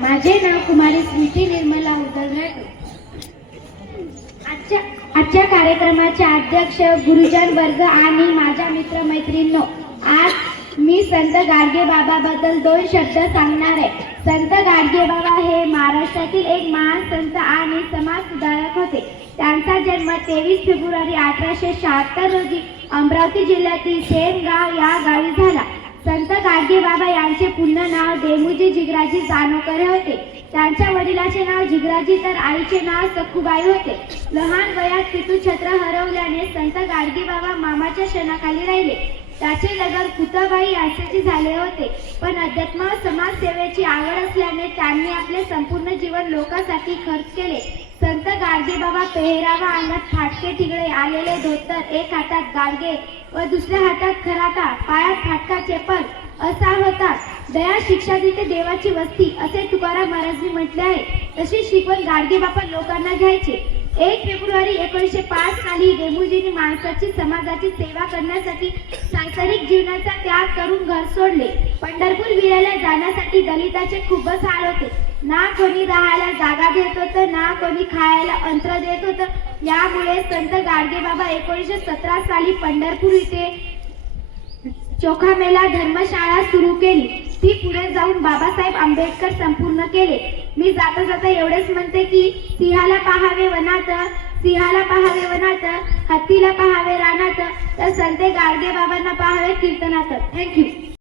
माझे नाव कुमारी स्मृती निर्मला उदलराय. आजच्या कार्यक्रमाचे अध्यक्ष, गुरुजन वर्ग आणि माझ्या मित्रमैत्रिणींनो, आज मी संत गाडगे बाबाबद्दल 2 शब्द सांगणार आहे. संत गाडगे बाबा हे महाराष्ट्रातील एक महान संत आणि समाज सुधारक होते. त्यांचा जन्म 23 फेब्रुवारी 1876 रोजी अमरावती जिल्ह्यातील सेनगाव या गावी झाला. संत गाडगे बाबा यांचे पूर्ण नाव देमुजी जिगराजी जानोकर होते. त्यांच्या वडिलाचे नाव जिगराजी तर आईचे नाव सखुबाई होते. लहान वयात पितृछत्र हरवल्याने संत गाडगे बाबा मामाच्या शनाखाली राहिले. त्याचे लग्न कुताबाई यांच्याशी झाले होते, पण अध्यात्म समाजसेवेची आवड असल्याने त्यांनी आपले संपूर्ण जीवन लोकांसाठी खर्च केले. संत गाडगे बाबा पेहरावा, अंगात फाटके ठिगळे आलेले धोतर, एक हातात गाडगे व दुसऱ्या हातात खराटा, पायात फाटका चेपल असा होता. दया शिक्षा देते देवाची वस्ती असे तुकाराम महाराजांनी म्हटले आहे. तशी शिकवण गाडगे बाबा लोकांना घ्यायचे. 1 फेब्रुवारी 1905 साली देमुजींनी माणसाची समाजाची सेवा करण्यासाठी सांसारिक जीवनाचा त्याग करून घर सोडले. पंढरपूर विरायला जाण्यासाठी दलिताचे खूपच हाल होते. ना कोणी राहायला जागा देत होतं, ना कोणी खायला अंतर देत होतं. यामुळे संत गाडगे बाबा 1917 साली पंढरपूर इथे चोखामेला धर्मशाळा सुरू केली. ती पुढे जाऊन बाबासाहेब आंबेडकर संपूर्ण केले. मी जाता जाता एवढेच म्हणते की सिंहाला पाहावे वनात, सिंहाला पाहावे वनात, हत्तीला पाहावे रानात, तर संत गाडगे बाबांना पाहावे कीर्तनात. थँक्यू.